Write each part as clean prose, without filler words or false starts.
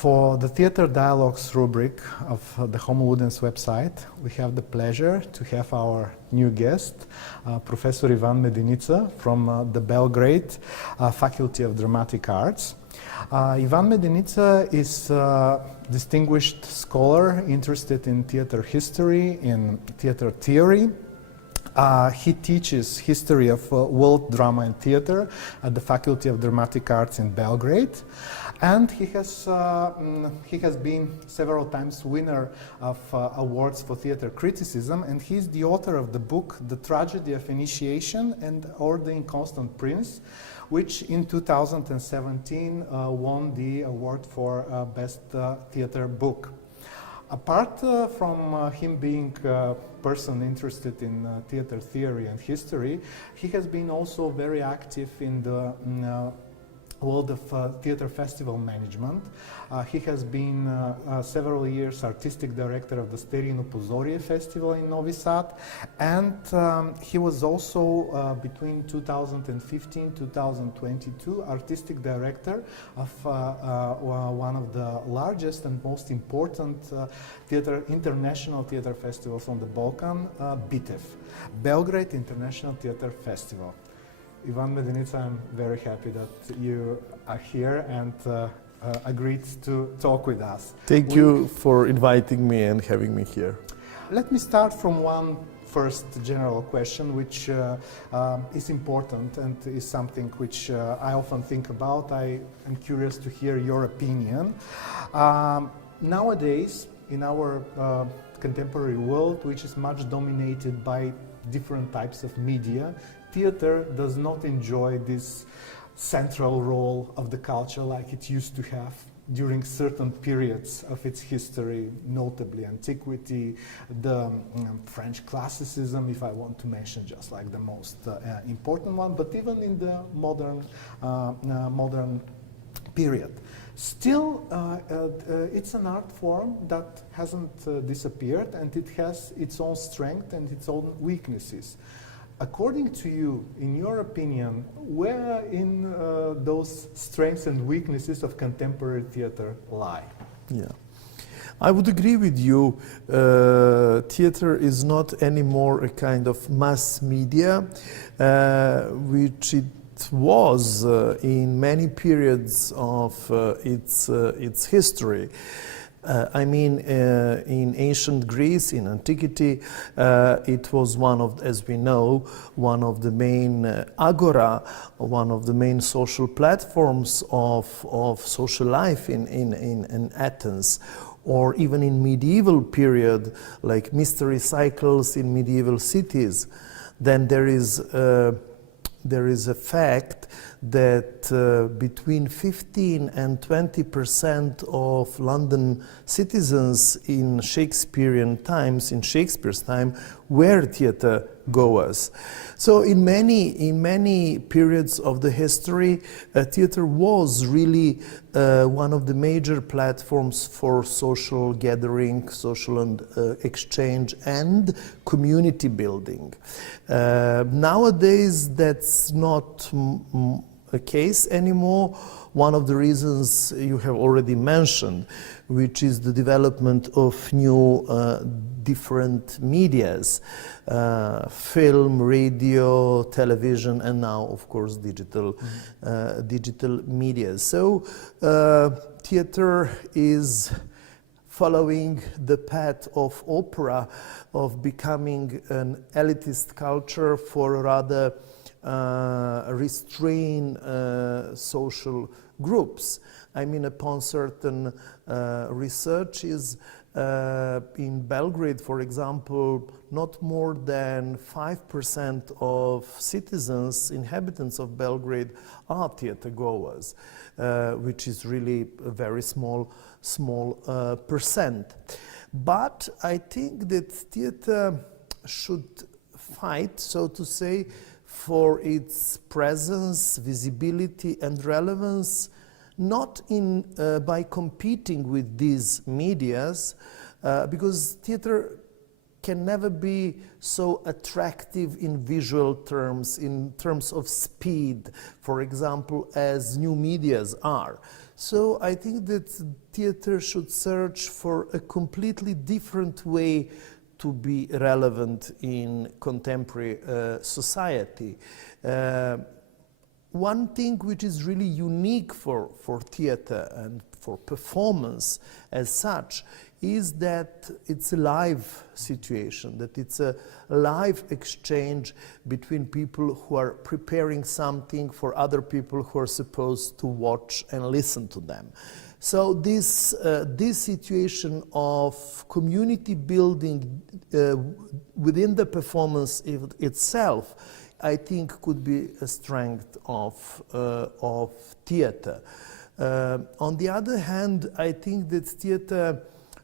For the Theatre Dialogues rubric of the Humboldt University website, we have the pleasure to have our new guest, Professor Ivan Medenica from the Belgrade Faculty of Dramatic Arts. Ivan Medenica is a distinguished scholar interested in theater history, in theater theory. He teaches history of world drama and theater at the Faculty of Dramatic Arts in Belgrade. And he has been several times winner of awards for theater criticism, and he's the author of the book The Tragedy of Initiation and Or the Inconstant Prince, which in 2017 won the award for Best Theater Book. Apart from him being a person interested in theater theory and history, he has been also very active in the world of theater festival management. He has been several years artistic director of the Sterijino Pozorje festival in Novi Sad, and he was also between 2015-2022 artistic director of one of the largest and most important international theater festivals on the Balkan, BITEF, Belgrade International Theatre Festival. Ivan Medenica, I'm very happy that you are here and agreed to talk with us. Thank you for inviting me and having me here. Let me start from one first general question, which is important and is something which I often think about. I am curious to hear your opinion. Nowadays, in our contemporary world, which is much dominated by different types of media, theater does not enjoy this central role of the culture like it used to have during certain periods of its history, notably antiquity, the French classicism, if I want to mention just like the most important one, but even in the modern period. Still, it's an art form that hasn't disappeared, and it has its own strength and its own weaknesses. According to you, in your opinion, where in those strengths and weaknesses of contemporary theater lie? Yeah, I would agree with you. Theater is not anymore a kind of mass media, which it was in many periods of its history. I mean, in ancient Greece, in antiquity, it was one of, as we know, one of the main agora, one of the main social platforms of social life in Athens, or even in medieval period, like mystery cycles in medieval cities. Then there is a fact that between 15 and 20% of London citizens in Shakespearean times, in Shakespeare's time, were theater goers. So in many periods of the history, theater was really one of the major platforms for social gathering, social exchange and community building. Nowadays, that's not a case anymore. One of the reasons you have already mentioned, which is the development of new different medias, film, radio, television, and now, of course, digital media. So theater is following the path of opera, of becoming an elitist culture for a rather restrain social groups. I mean, upon certain researches in Belgrade, for example, not more than 5% of citizens, inhabitants of Belgrade, are theater goers, which is really a very small percent. But I think that theater should fight, so to say, for its presence, visibility, and relevance, not by competing with these medias, because theater can never be so attractive in visual terms, in terms of speed, for example, as new medias are. So I think that theater should search for a completely different way to be relevant in contemporary society. One thing which is really unique for theater and for performance as such is that it's a live situation, that it's a live exchange between people who are preparing something for other people who are supposed to watch and listen to them. So this situation of community building within the performance itself, I think, could be a strength of theater. On the other hand, I think that theater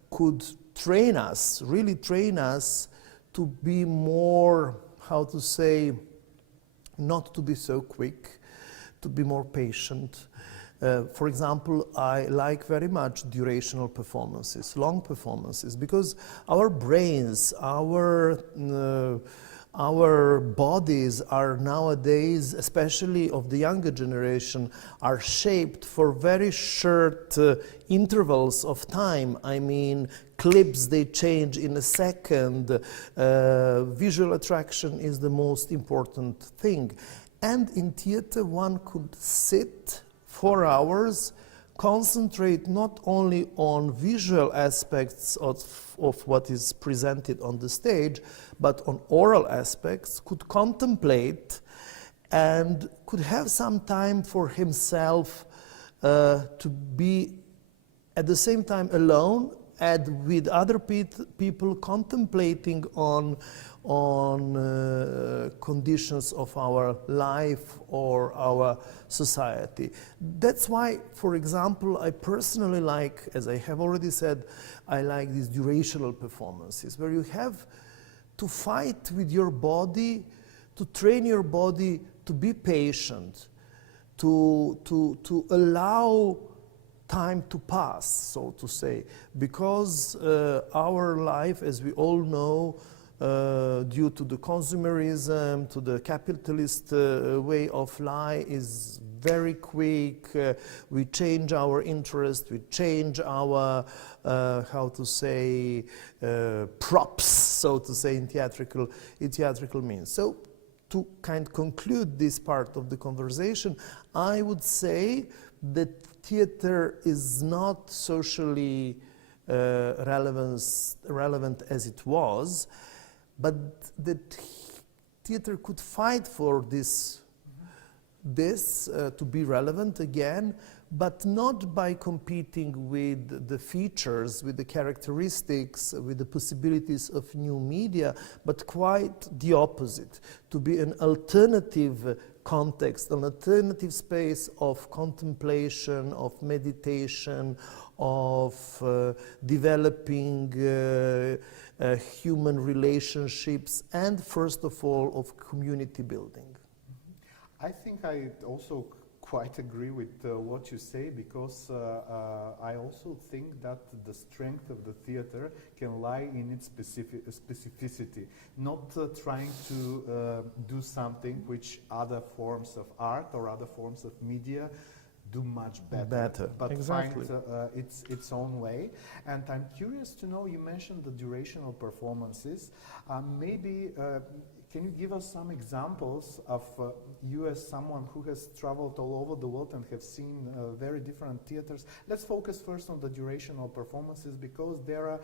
could train us, really train us to be more, how to say, not to be so quick, to be more patient. For example, I like very much durational performances, long performances, because our brains, our bodies are nowadays, especially of the younger generation, are shaped for very short intervals of time. I mean, clips, they change in a second. Visual attraction is the most important thing. And in theater, one could sit 4 hours, concentrate not only on visual aspects of what is presented on the stage, but on oral aspects, could contemplate and could have some time for himself to be at the same time alone and with other people contemplating on conditions of our life or our society. That's why, for example, I personally like, as I have already said, I like these durational performances where you have to fight with your body, to train your body to be patient, to allow time to pass, so to say, because our life, as we all know, due to the consumerism, to the capitalist way of life, is very quick. We change our interest, we change our, how to say, props, so to say, in theatrical means. So, to kind of conclude this part of the conversation, I would say that theater is not socially relevant as it was, but that theater could fight for this to be relevant again, but not by competing with the features, with the characteristics, with the possibilities of new media, but quite the opposite, to be an alternative context, an alternative space of contemplation, of meditation, of developing human relationships, and first of all, of community building. I think I also quite agree with what you say, because I also think that the strength of the theater can lie in its specificity, not trying to do something which other forms of art or other forms of media do much better, but exactly. find its own way. And I'm curious to know, you mentioned the durational performances. Maybe can you give us some examples of you as someone who has traveled all over the world and have seen very different theaters? Let's focus first on the durational performances, because there are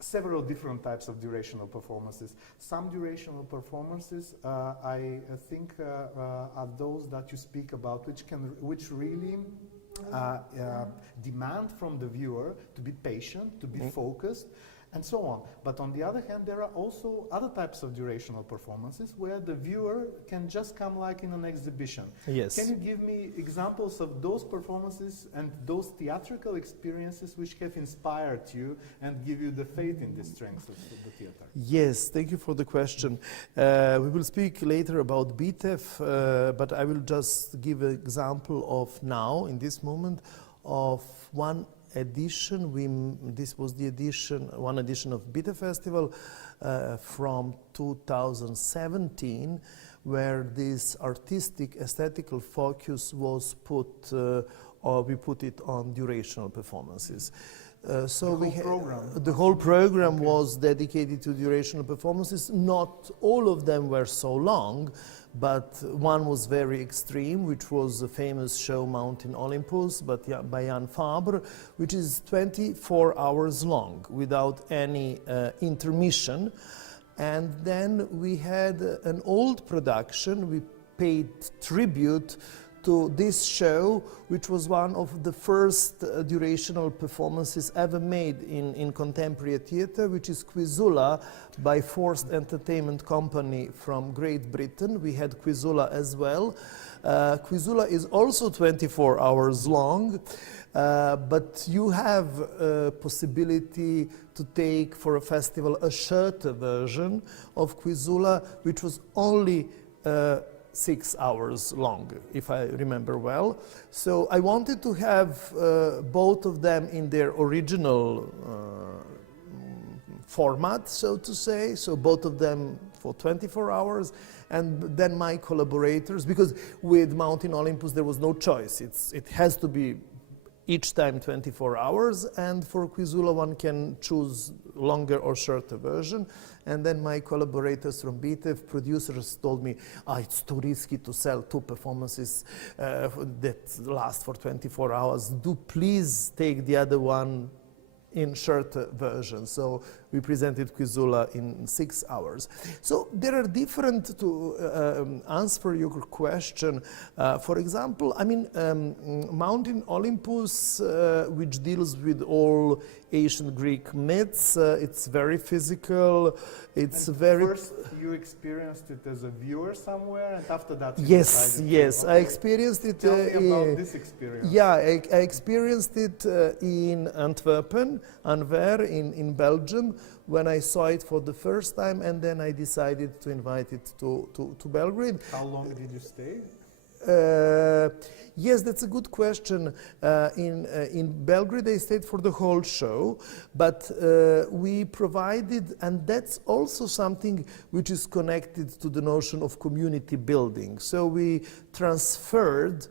several different types of durational performances. Some durational performances, I think, are those that you speak about, which really demand from the viewer to be patient, to be focused, and so on. But on the other hand, there are also other types of durational performances where the viewer can just come like in an exhibition. Yes. Can you give me examples of those performances and those theatrical experiences which have inspired you and give you the faith in the strength of the theater? Yes, thank you for the question. We will speak later about BITEF, but I will just give an example of now, in this moment, of one edition. This was the one edition of BITEF Festival from 2017, where this artistic aesthetical focus was put, or we put it on durational performances. So the whole program was dedicated to durational performances. Not all of them were so long, but one was very extreme, which was a famous show Mountain Olympus by Jan Faber, which is 24 hours long without any intermission. And then we had an old production. We paid tribute to this show, which was one of the first durational performances ever made in contemporary theatre, which is Quizula by Forced Entertainment Company from Great Britain. We had Quizula as well. Quizula is also 24 hours long, but you have a possibility to take for a festival a shorter version of Quizula, which was only 6 hours long, if I remember well. So I wanted to have both of them in their original format, so to say, so both of them for 24 hours, and then my collaborators, because with Mountain Olympus there was no choice. It has to be each time 24 hours, and for Quizula one can choose longer or shorter version. And then my collaborators from BITEF, producers, told me, it's too risky to sell 2 performances that last for 24 hours. Do please take the other one in shorter version. So we presented Quizula in 6 hours. So there are different, to answer your question. For example, I mean, Mountain Olympus, which deals with all ancient Greek myths, it's very physical, it's very... First you experienced it as a viewer somewhere, and after that you Yes, decided yes, to, I experienced it... Tell me about this experience. Yeah, I experienced it in Antwerpen, Anvers, in Belgium, when I saw it for the first time, and then I decided to invite it to Belgrade. How long did you stay? Yes, that's a good question. In Belgrade, I stayed for the whole show, but we provided, and that's also something which is connected to the notion of community building. So we transferred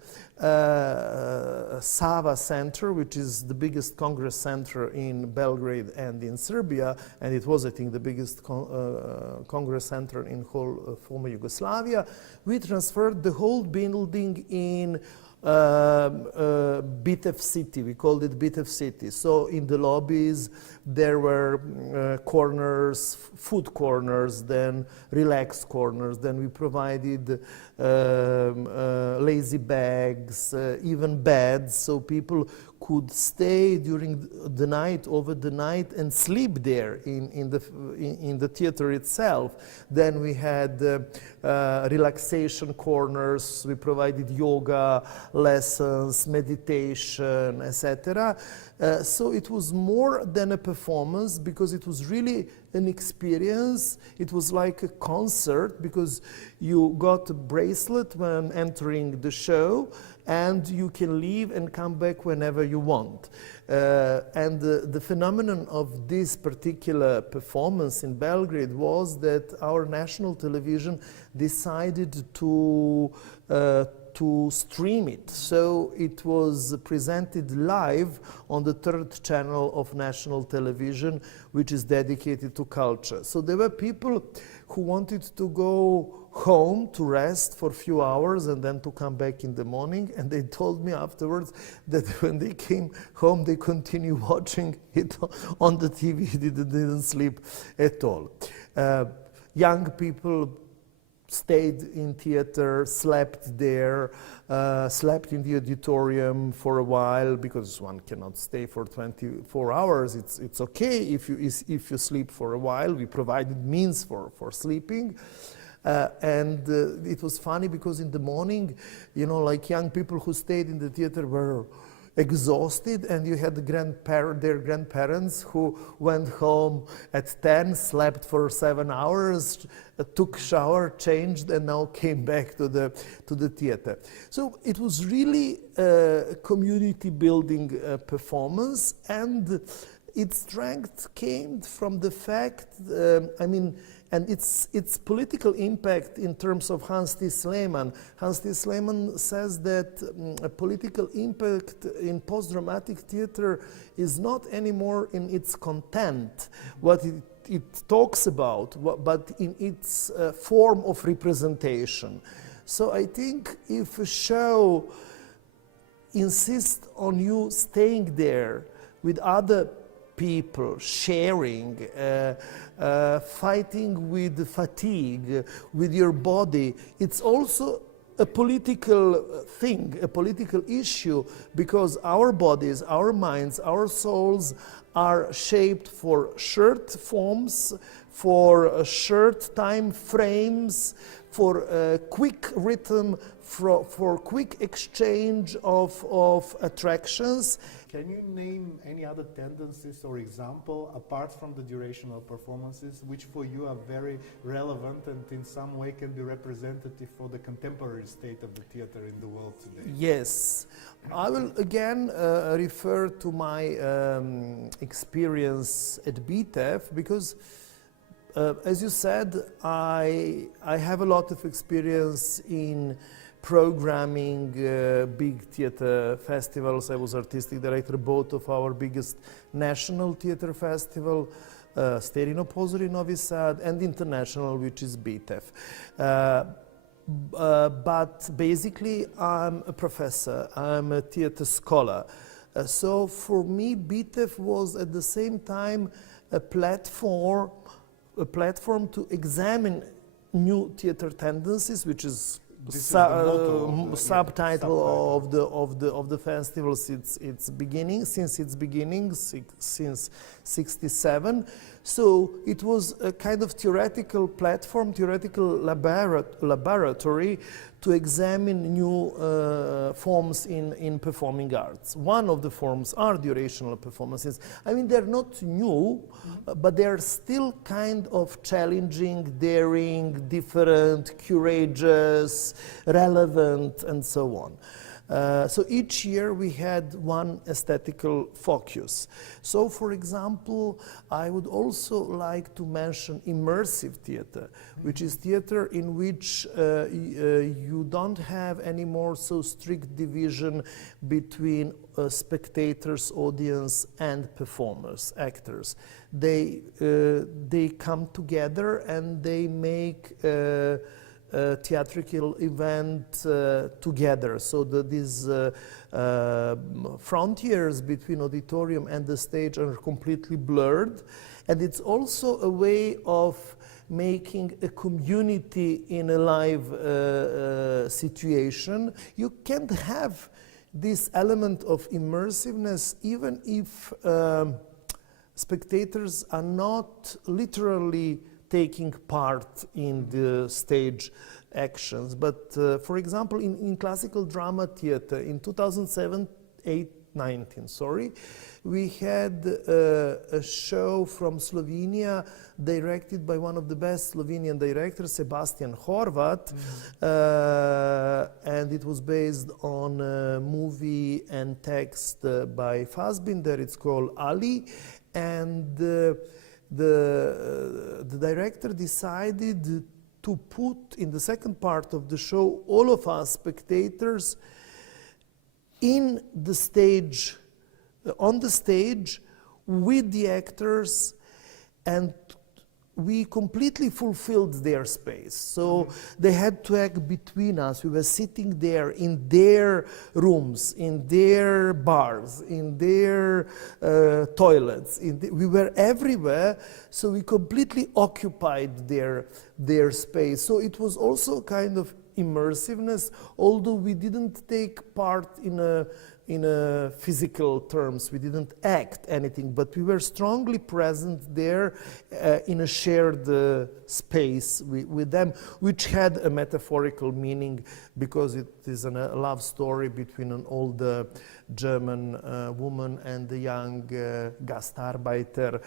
Sava Center, which is the biggest congress center in Belgrade and in Serbia, and it was, I think, the biggest congress center in whole former Yugoslavia. We transferred the whole building in BITEF City. We called it BITEF City. So in the lobbies there were corners, food corners, then relaxed corners. Then we provided lazy bags, even beds, so people could stay during the night, over the night, and sleep there in the theater itself. Then we had relaxation corners. We provided yoga lessons, meditation, etc. So it was more than a performance, because it was really an experience. It was like a concert, because you got a bracelet when entering the show, and you can leave and come back whenever you want. And the phenomenon of this particular performance in Belgrade was that our national television decided to stream it. So it was presented live on the 3rd channel of national television, which is dedicated to culture. So there were people who wanted to go home to rest for a few hours and then to come back in the morning, and they told me afterwards that when they came home they continued watching it on the TV. They didn't sleep at all. Young people stayed in theater, slept there, slept in the auditorium for a while, because one cannot stay for 24 hours. It's okay if you sleep for a while. We provided means for sleeping. And it was funny, because in the morning, you know, like young people who stayed in the theater were exhausted, and you had their grandparents who went home at 10, slept for 7 hours, took shower, changed, and now came back to the theater. So it was really a community building performance, and its strength came from the fact, and its political impact in terms of Hans T. Sleeman. Hans T. Sleeman says that a political impact in post-dramatic theater is not anymore in its content, what it talks about, but in its form of representation. So I think if a show insists on you staying there with other people, sharing, fighting with fatigue, with your body, it's also a political thing, a political issue, because our bodies, our minds, our souls are shaped for short forms, for short time frames, for quick rhythm, for quick exchange of attractions. Can you name any other tendencies or example, apart from the durational performances, which for you are very relevant and in some way can be representative for the contemporary state of the theater in the world today? Yes. I will again refer to my experience at BITEF, because as you said, I have a lot of experience in programming big theater festivals. I was artistic director both of our biggest national theater festival, Sterijino Pozorje Novi Sad, and international, which is BITEF. But basically, I'm a professor, I'm a theater scholar. So for me, BITEF was at the same time a platform to examine new theater tendencies, which is subtitle of the festival since its beginning, since '67. So it was a kind of theoretical platform, theoretical laboratory to examine new forms in performing arts. One of the forms are durational performances. I mean, they're not new, but they're still kind of challenging, daring, different, courageous, relevant, and so on. So each year we had one aesthetical focus. So for example, I would also like to mention immersive theater, which is theater in which you don't have anymore so strict division between spectators, audience, and performers, actors. They come together and they make theatrical event together, so that these frontiers between auditorium and the stage are completely blurred. And it's also a way of making a community in a live situation. You can't have this element of immersiveness even if spectators are not literally taking part in the stage actions. But for example, in classical drama theater, in 2019, we had a show from Slovenia directed by one of the best Slovenian directors, Sebastian Horvat, and it was based on a movie and text by Fassbinder. It's called Ali, and the director decided to put in the second part of the show all of us spectators in the stage, on the stage with the actors, and we completely fulfilled their space. So they had to act between us. We were sitting there in their rooms, in their bars, in their toilets. We were everywhere, so we completely occupied their space. So it was also kind of immersiveness, although we didn't take part in a physical terms. We didn't act anything, but we were strongly present there in a shared space with them, which had a metaphorical meaning because it is a love story between an old German woman and the young Gastarbeiter,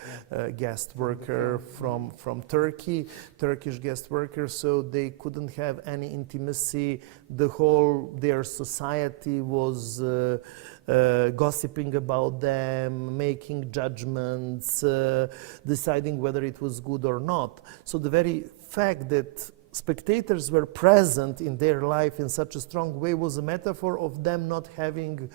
guest worker from Turkey, Turkish guest worker, so they couldn't have any intimacy. Their society was gossiping about them, making judgments, deciding whether it was good or not. So the very fact that spectators were present in their life in such a strong way was a metaphor of them not having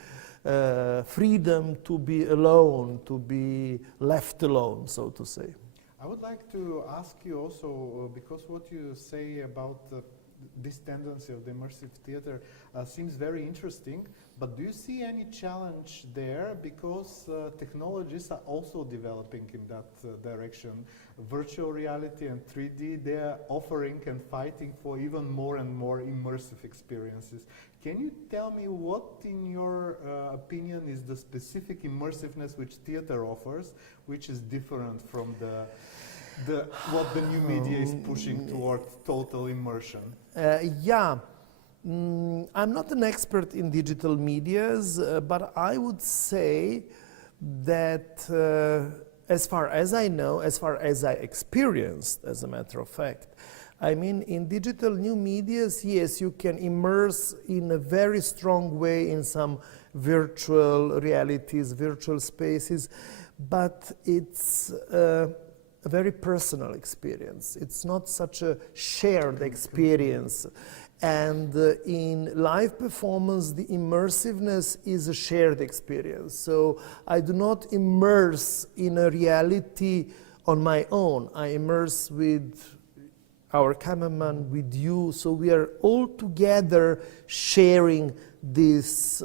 freedom to be alone, to be left alone, so to say. I would like to ask you also, because what you say about this tendency of the immersive theater seems very interesting, but do you see any challenge there? Because technologies are also developing in that direction. Virtual reality and 3D, they are offering and fighting for even more and more immersive experiences. Can you tell me what, in your opinion, is the specific immersiveness which theater offers, which is different from what the new media is pushing toward total immersion? I'm not an expert in digital medias, but I would say that as far as I know, as far as I experienced, as a matter of fact, I mean, in digital new medias, yes, you can immerse in a very strong way in some virtual realities, virtual spaces, but it's a very personal experience. It's not such a shared experience. And in live performance, the immersiveness is a shared experience. So I do not immerse in a reality on my own. I immerse with our cameraman, with you. So we are all together sharing this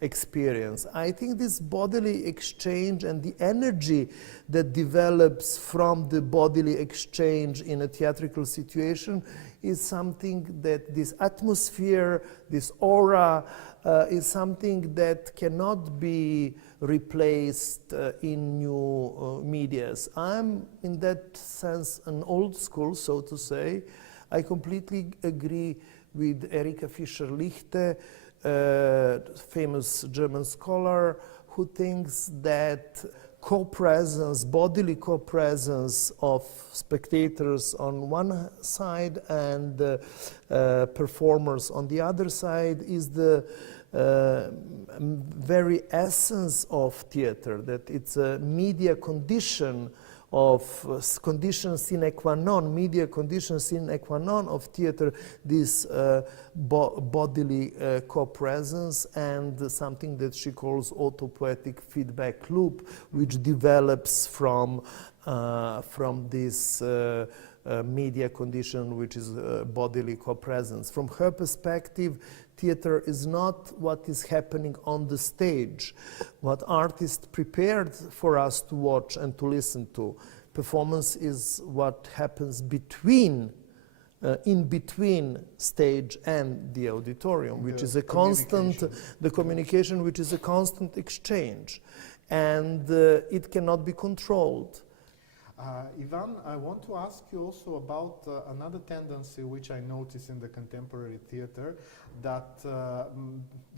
experience. I think this bodily exchange and the energy that develops from the bodily exchange in a theatrical situation is something that this atmosphere, this aura, is something that cannot be replaced in new medias. I'm, in that sense, an old school, so to say. I completely agree with Erika Fischer-Lichte, famous German scholar, who thinks that co-presence, bodily co-presence of spectators on one side and performers on the other side is the very essence of theater, that it's a media condition of condition sine qua non, media condition sine qua non of theater, this bodily co-presence, and something that she calls autopoietic feedback loop, which develops from this media condition, which is bodily co-presence. From her perspective, theater is not what is happening on the stage, what artists prepared for us to watch and to listen to. Performance is what happens between, in between stage and the auditorium, which is a constant, the communication, which is a constant exchange, and it cannot be controlled. Ivan, I want to ask you also about another tendency which I notice in the contemporary theater, that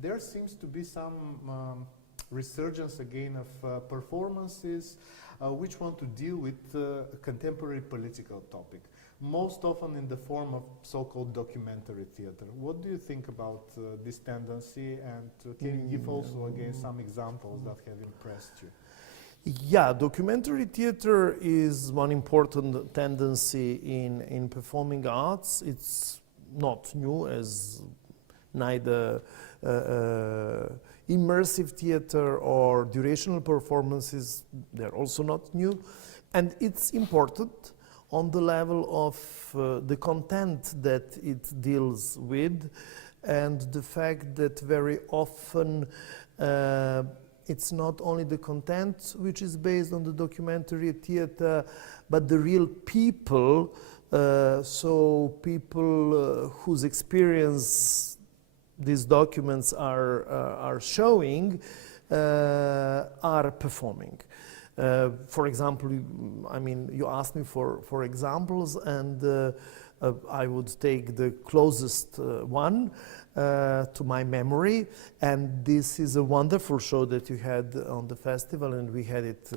there seems to be some resurgence again of performances which want to deal with a contemporary political topic, most often in the form of so-called documentary theater. What do you think about this tendency, and can you give also again some examples that have impressed you? Yeah, documentary theater is one important tendency in performing arts. It's not new, as neither immersive theater or durational performances, they're also not new. And it's important on the level of the content that it deals with, and the fact that very often it's not only the content which is based on the documentary theater, but the real people, so people whose experience these documents are showing, are performing. For example, I mean, you asked me for examples, and I would take the closest one to my memory, and this is a wonderful show that you had on the festival, and we had it,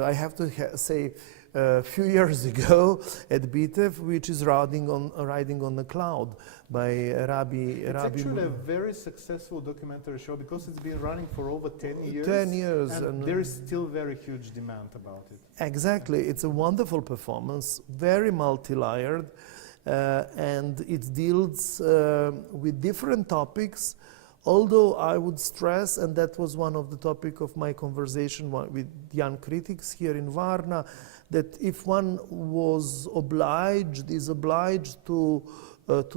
I have to say, a few years ago at BITEF, which is Riding on the Cloud by Rabbi. It's actually a very successful documentary show because it's been running for over 10 years. 10 years. And there is still very huge demand about it. Exactly. It's a wonderful performance, very multi-layered, and it deals with different topics. Although I would stress, and that was one of the topic of my conversation with young critics here in Varna, that if one is obliged to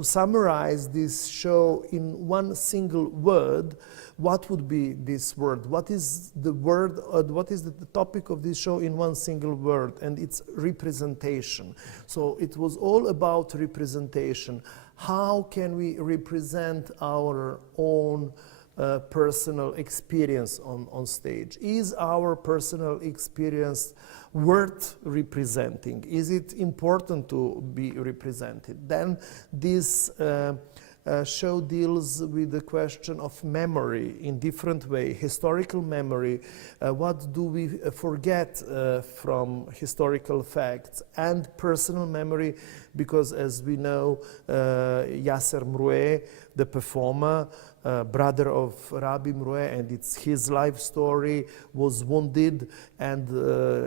summarize this show in one single word, what would be this word? What is the word? What is the topic of this show in one single word? And it's representation. So it was all about representation. How can we represent our own personal experience on stage? Is our personal experience worth representing? Is it important to be represented? Then this show deals with the question of memory in different way, historical memory, what do we forget from historical facts, and personal memory, because as we know, Yasser Mroué, the performer, brother of Rabbi Mroué, and it's his life story, was wounded and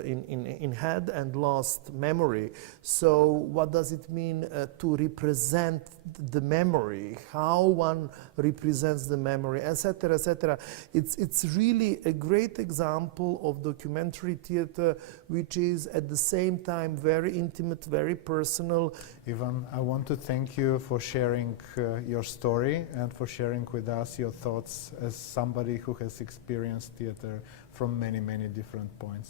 in head and lost memory. So what does it mean to represent the memory? How one represents the memory, etc., etc. It's really a great example of documentary theater, which is at the same time very intimate, very personal. Ivan, I want to thank you for sharing your story and for sharing with us your thoughts as somebody who has experienced theater from many, many different points.